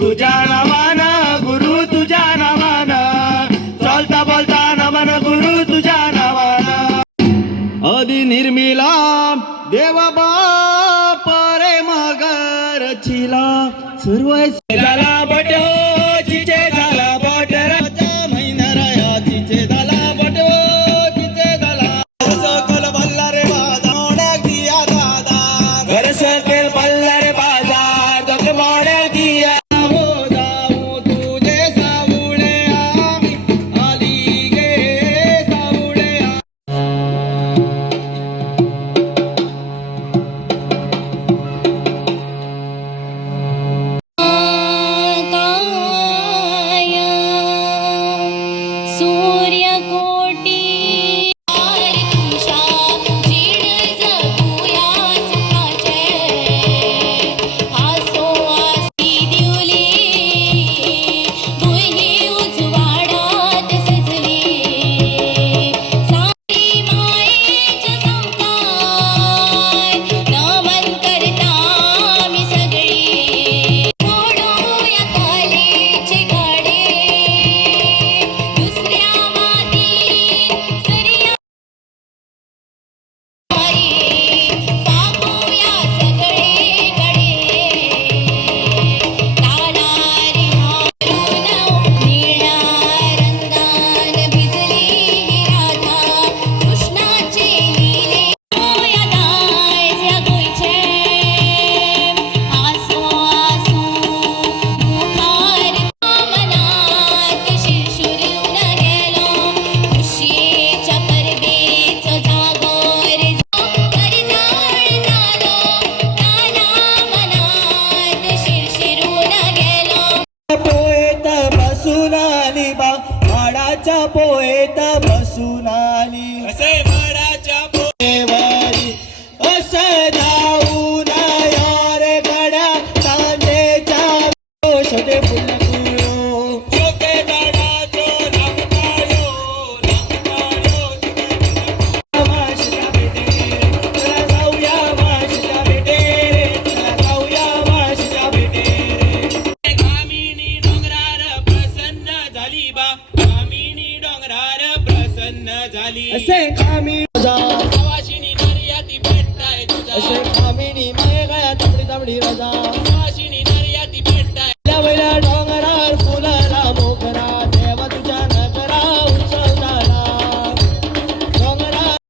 तुझ्या नावानं, गुरु तुझ्या नावानं, चालता बोलता नमन गुरु तुझ्या नावानं. आदि निर्मिला देव बाप रे मगर छिला सर्व झाला बट हो चिचे झाला बट राजा महिनराया चिचे झाला बट हो चिचे झाला सकल बल्लारे बाजार दिया दादा घर सकल बल्लारे बाजार जग मोड्या दिया हो जाऊ तुझे सावळे आम्ही आली गे सावळे. पोएत बसून आली असे माडाच्या पोएवरी असं जाऊन यार गड्या चांदेच्या शोधे फुलकुळो शोके झाडाचो रंगायो माशीच्या भेटे चला जाऊया माशीच्या भेटे चला जाऊया माशीच्या भेटे. कामिनी डोंगरार प्रसन्न झाली बा झाली असे कामी सवाशिनी निर्याती भेटताय तुझा असे कामिनी माय गया तांबडी तांबडी राजा